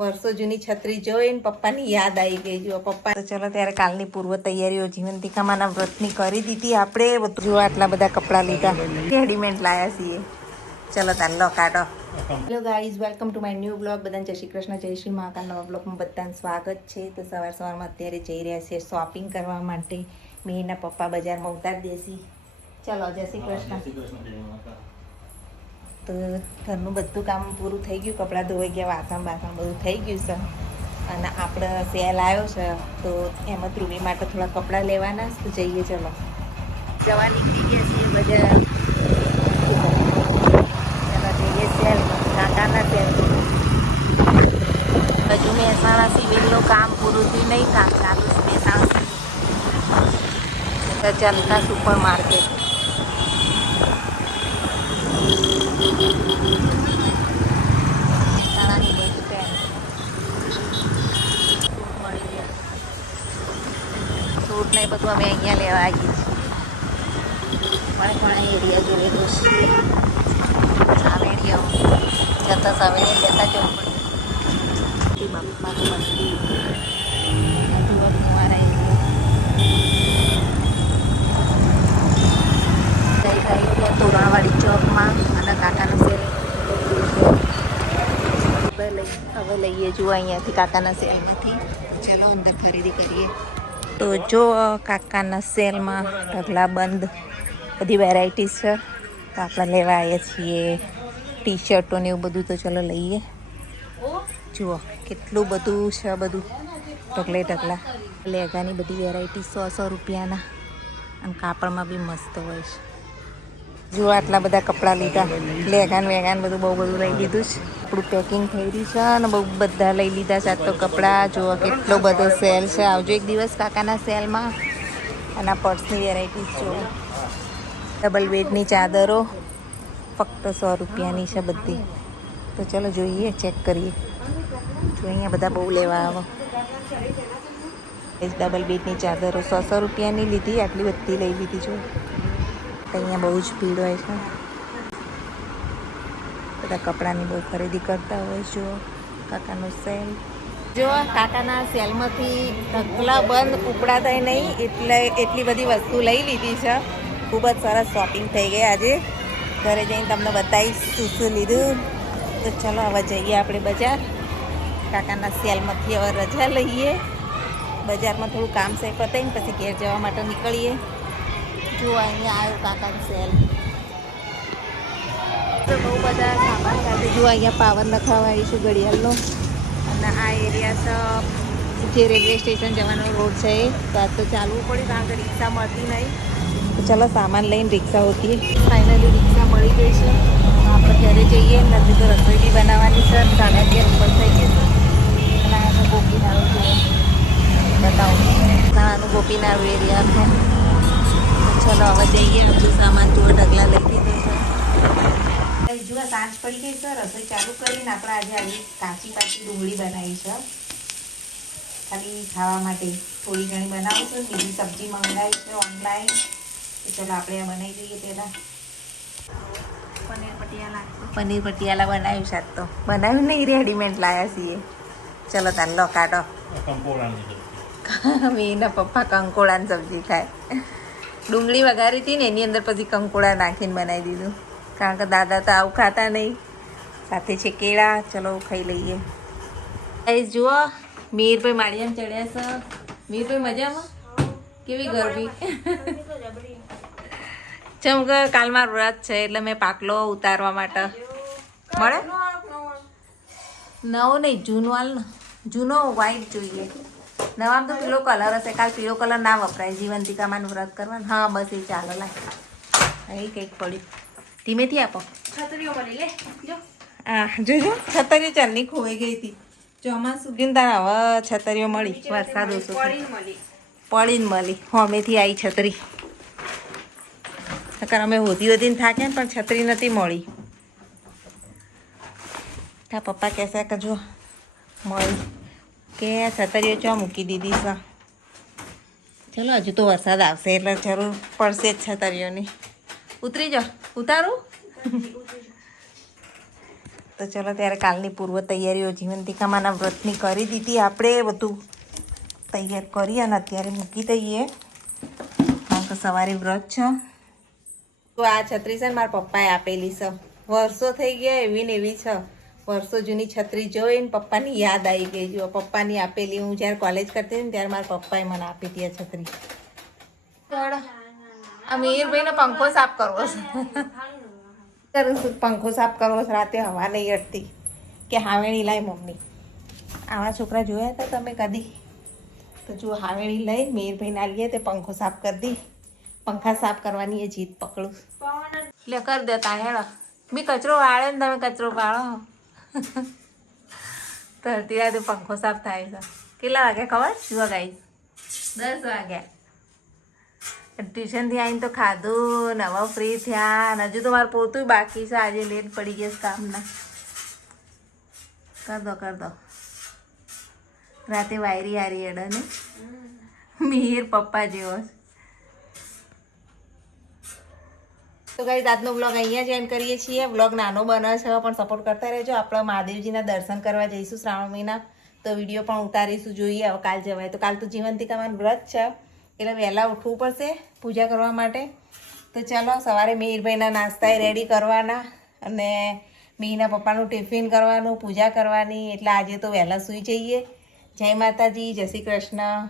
વર્ષો જૂની છત્રી જોઈને પપ્પાની યાદ આવી ગઈ. જો પપ્પા તો ચલો ત્યારે કાલની પૂર્વ તૈયારીઓ જીવંતિકામાના વ્રતની કરી દીધી આપણે. બધું જો આટલા બધા કપડાં લીધા, રેડીમેડ લાયા છીએ. ચલો તાર લો કાઢો. Hello guys, welcome to my new blog. બધાને જય શ્રી કૃષ્ણ, જય શ્રી મહાકાલ. નવા બ્લોગમાં બધાને સ્વાગત છે. તો સવારમાં અત્યારે જઈ રહ્યા છીએ શોપિંગ કરવા માટે. મેં એના પપ્પા બજારમાં ઉતારી દેસી. ચલો જય શ્રી કૃષ્ણ. તો ઘરનું બધું કામ પૂરું થઈ ગયું, કપડાં ધોવાઈ ગયા, વાસણ બધું થઈ ગયું છે. અને આપણે સેલ આવ્યો છે તો એમાં ધ્રુવી માટે થોડા કપડાં લેવાના તો જઈએ. ચલો જવા નીકળી ગયા છીએ બજાર. ચલો જઈએ સેલ, કાકાના સેલ. હજુ મહેસાણા સિવિલનું કામ પૂરું થયું નહીં, કામ ચાલુ છે મહેસાણા ચાલતા સુપર માર્કેટ. સૂટ ને બધું અમે અહીંયા લેવા આવીએ છીએ. પણ એરિયા જોયેલો છે. સાવેડીઓ જતા સાવેડી લેતા જવું પડે. બાપાનું મંદિર તોરણવાડી ચોકમાં અને કાકાનું સેલ હવે લઈએ. જુઓ અહીંયાથી કાકાના સેલમાંથી. ચાલો અંદર ખરીદી કરીએ. તો જો કાકાના સેલમાં ઢગલા બંધ બધી વેરાયટીઝ છે તો આપણે લેવા આવ્યા છીએ. ટી શર્ટો ને એવું બધું. તો ચલો લઈએ. જુઓ કેટલું બધું છે, બધું ઢગલા લેગાની બધી વેરાયટી 100 રૂપિયાના. અને કાપડમાં બી મસ્ત હોય છે. જુઓ આટલા બધા કપડાં લીધા. લેગાન બધું બહુ બધું લઈ લીધું છે. આપણું પેકિંગ થઈ રહ્યું છે અને બહુ બધા લઈ લીધા છે. તો કપડાં જુઓ કેટલો બધો સેલ છે. આવજો એક દિવસ કાકાના સેલમાં. અને પર્સની વેરાયટીઝ જુઓ. ડબલ બેડની ચાદરો ફક્ત 100 રૂપિયાની છે બધી. તો ચલો જોઈએ, ચેક કરીએ. જો અહીંયા બધા બહુ લેવા આવો. ડબલ બેડની ચાદરો 100 રૂપિયાની લીધી. આટલી બધી લઈ લીધી. જો અહીંયા બહુ જ ભીડ હોય છે. બધા કપડાની બહુ ખરીદી કરતા હોય. જો કાકાનો સેલ. જો કાકાના સેલમાંથી ઢગલા બંધ ઉપડા થાય નહીં એટલે એટલી બધી વસ્તુ લઈ લીધી છે. ખૂબ જ સરસ શોપિંગ થઈ ગઈ આજે. ઘરે જઈને તમને બતાવીશ શું લીધું. તો ચલો હવે જઈએ આપણે બજાર. કાકાના સેલમાંથી હવે રજા લઈએ. બજારમાં થોડું કામ છે પતાવીને પછી ઘેર જવા માટે નીકળીએ. જો અહીંયા આવ્યું કાકાનું સેલ. બહુ બધા સામાન સાથે. જો અહીંયા પાવર નખાવા આવીશું ઘડિયાળનો. અને આ એરિયા જે રેલવે સ્ટેશન જવાનો રોડ છે એ તો ચાલવું પડે કારણ કે રિક્ષા મળતી નહીં. તો ચાલો સામાન લઈને રિક્ષા હોતી. ફાઇનલી રિક્ષા મળી ગઈ છે. આપણે ઘરે જઈએ. નથી તો રસોઈ બી બનાવવાની છે. 11:30 ઉપર થઈ ગઈ છે. અને આનું ગોપીનાળું જોઈએ બતાવું. નાનું ગોપીનાળું એરિયા છે. ચલો હવે જઈએ. બધું સામાન જોવા ઢગલા લઈ દીધું છે. જુઓ સાંજ પડી ગઈ છે. રસોઈ ચાલુ કરીને આપણે આજે આવી કાચી ડુંગળી બનાવી છે. ખાલી ખાવા માટે થોડી ઘણી બનાવું છું. બીજી સબ્જી મંગાવી છે ઓનલાઈન. તો ચલો આપણે આ બનાવી દઈએ. પહેલાં પનીર પટિયાલા બનાવ્યું છે. તો બનાવ્યું નહીં, રેડીમેડ લાવ્યા છીએ. ચલો તાર લો કાઢો. એના પપ્પા કંકોડાની સબ્જી ખાય. ડુંગળી વઘારી હતી ને એની અંદર પછી કંકોડા નાખીને બનાવી દીધું. કારણ કે દાદા તો આવું ખાતા નહીં. સાથે છે કેળા. ચલો ખાઈ લઈએ. જુઓ મીરભાઈ માળિયામાં ચડ્યા છે. મીરભાઈ મજામાં? કેવી ગરમી. ચમ કે કાલમાં વ્રત છે એટલે મેં પાટલો ઉતારવા માટે મળે. નવો નહીં, જૂનો હાલ ને. જૂનો વ્હાઈટ જોઈએ. નવામાં તો પીળો કલર હશે. કાલ પીળો કલર ના વપરાય. જીવંતિકામાનું વ્રત કરવાનું. હા બસ એ ચાલો. લાય એ કંઈક પડ્યું. ધીમેથી આપો. છતરીઓ મળી લે. હા જોજો છતરીઓ ચાલની ખોવાઈ ગઈ હતી. ચોમાસું ગયું તારા હવે છતરીઓ મળી. વરસાદ ઓછો પડીને મળી. હોમેથી આવી છતરી. નકર અમે હોધીને થાક્યા પણ છતરી નથી મળી. તા પપ્પા કહેશે કે જો મળી કે છતરીઓ ચો મૂકી દીધી છે. ચલો હજુ તો વરસાદ આવશે એટલે જરૂર પડશે જ છતરીઓની. ઉતરી જાઓ. ઉતારું. તો ચલો ત્યારે કાલની પૂર્વ તૈયારીઓ જીવંતિકામાના વ્રતની કરી દીધી આપણે, બધું તૈયાર કરી અને અત્યારે મૂકી દઈએ, કારણ કે સવારે વ્રત છે. તો આ છત્રી છે ને મારા પપ્પાએ આપેલી છે, વર્ષો થઈ ગયા એવી ને એવી છે. વર્ષો જૂની છત્રી જોઈને પપ્પાની યાદ આવી ગઈ. જો પપ્પાની આપેલી, હું જ્યારે કોલેજ કરતી હતી ને ત્યારે મારા પપ્પાએ મને આપી હતી આ છત્રી. આ મીરભાઈનો પંખો સાફ કરવો છે. પંખો સાફ કરવો છે, રાતે હવા નહીં અડતી કે હાવેણી લાય મમ્મી. આવા છોકરા જોયા હતા તમે કદી? તો જો હાવેણી લઈ મીરભાઈને આલીએ તે પંખો સાફ કરી દી. પંખા સાફ કરવાની એ જીત પકડું એટલે કરી દેતા હેડો. બી કચરો વાળે ને તમે કચરો પાડો. તો અત્યારે પંખો સાફ થાય છે. કેટલા વાગ્યા ખબર? શું ગાઈ? 10 વાગ્યા. ટ્યુશનથી આવીને તો ખાધું ને હવે ફ્રી થયા ને હજુ તો મારું પોતું બાકી છે. આજે લેટ પડી ગયા કામના. કર દો રાતે વાયરી હારી એડે ને મીર પપ્પા જેવો. તો ગાઈસ આજનો વ્લોગ અહીંયા જ એન્ડ કરીએ છીએ. વ્લોગ નાનો બને છે પણ સપોર્ટ કરતા રહેજો. આપણે મહાદેવજીના દર્શન કરવા જઈશું શ્રાવણ મહિના, તો વિડીયો પણ ઉતારીશું. જોઈએ હવે કાલ જવાય તો. કાલ તો જીવંતિકામાં વ્રત છે એટલે વહેલા ઉઠવું પડશે પૂજા કરવા માટે. તો ચાલો સવારે મીરભાઈના નાસ્તા રેડી કરવાના અને મીના પપ્પાનું ટિફિન કરવાનું, પૂજા કરવાની. એટલે આજે તો વહેલા સૂઈ જઈએ. જય માતાજી, જય શ્રી કૃષ્ણ.